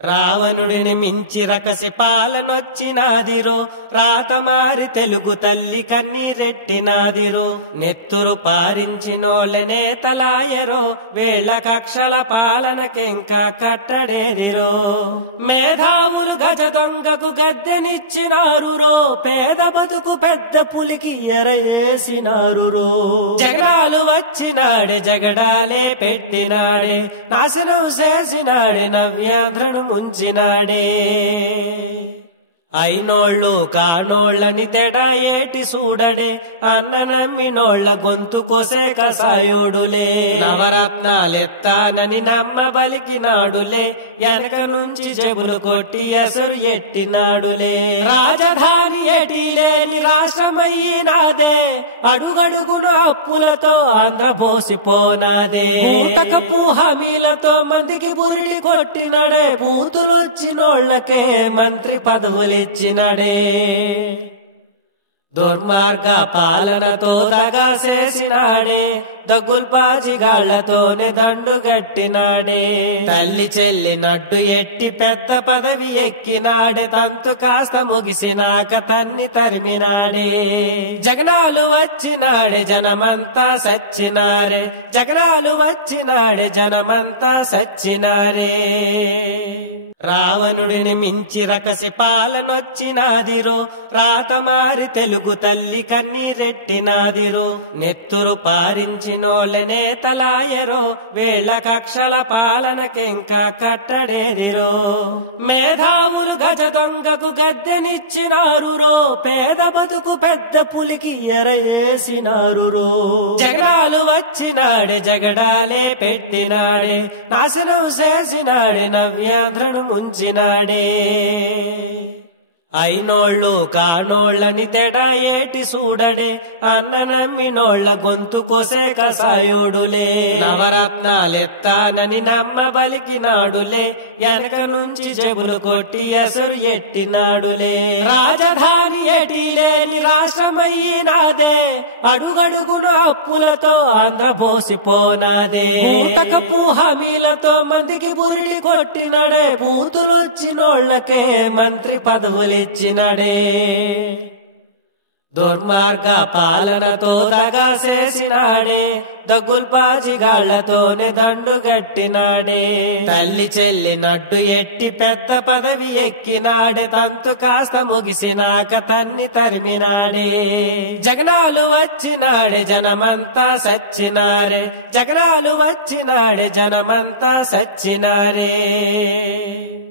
రావణుడిని మించి రకసి పాలనొచ్చినాదిరో, రాతమారి తెలుగు తల్లి కన్నీరెట్టినాదిరో, నెత్తురు పారించినోళ్ళనే తలాయరో, వేళ్ల కక్షల పాలనకెంకా కట్టడేదిరో. మేధావులు గజ దొంగకు గద్దెనిచ్చినారురో, పేద బతుకు పెద్ద పులికి ఎరయేసినారురో. జగడాలు వచ్చినాడే జగడాలే పెట్టినాడే, నాశనం చేసినాడే నవ్యాంధ్రను ముంచినాడే. అయినోళ్ళు కానోళ్ళని తెడా ఏటి చూడడే, అన్న నమ్మినోళ్ళ గొంతు కొసే కసాయుడులే. నవరత్నాలెత్తానని నమ్మ బలికినాడులే, వెనక నుంచి జబులు కొట్టి ఎసరు ఎట్టినాడులే. రాజధాని ఎటి లేని రాష్ట్రమయ్యినాదే, అడుగడుగును అప్పులతో ఆంధ్ర పోసిపోనాదే. పూటకపు హామీలతో మందికి బురిడి కొట్టినడే, బూతులొచ్చినోళ్లకే మంత్రి పదవులిచ్చినడే. దుర్మార్గ పాలనతో దగా చేసినాడే, దగ్గుల్పాజిగాళ్లతోనే దండు గట్టినాడే. తల్లి చెల్లి నడ్డు ఎట్టి పెద్ద పదవి ఎక్కినాడే, తంతు కాస్త ముగిసినాక తన్ని తరిమినాడే. జగనాలు వచ్చినాడే జనమంతా సచ్చినారే, జగనాలు వచ్చినాడే జనమంతా సచ్చినారే. రావణుడిని మించి రకసి పాలనొచ్చినాదిరో, రాతమారి తెలుగు తల్లి కన్నీరెట్టినాదిరో, నెత్తురు పారించినోళ్ళనే తలాయరో, వేళ్ల కక్షల పాలనకెంకా కట్టడేదిరో. మేధావులు గజ దొంగకు గద్దెనిచ్చినారురో, పేద బతుకు పెద్ద పులికి ఎరయేసినారురో. జగడాలు వచ్చినాడే జగడాలే పెట్టినాడే, నాశనం చేసినాడే నవ్యాంధ్రను ముంచినాడే. అయినోళ్ళు కానోళ్ళని తెడా ఏటి చూడడే, అన్న నమ్మినోళ్ళ గొంతు కొసే కసాయుడులే. నవరత్నాలెత్తానని నమ్మ బలికినాడులే, వెనక నుంచి జబులు కొట్టి ఎసరు ఎట్టినాడులే. రాజధాని ఎటి లేని రాష్ట్రమయ్యినాదే, అడుగడుగును అప్పులతో ఆంధ్ర పోసిపోనాదే. పూటకపు హామీలతో మందికి బురిడి కొట్టినడే, బూతులొచ్చినోళ్లకే మంత్రి పదవులిచ్చినడే. దుర్మార్గ పాలనతో దగా చేసినాడే, దగ్గుల్పాజిగాళ్లతోనే దండు గట్టినాడే. తల్లి చెల్లి నడ్డు ఎట్టి పెద్ద పదవి ఎక్కినాడే, తంతు కాస్త ముగిసినాక తన్ని తరిమినాడే. జగనాలు వచ్చినాడే జనమంతా సచ్చినారే, జగనాలు వచ్చినాడే జనమంతా సచ్చినారే.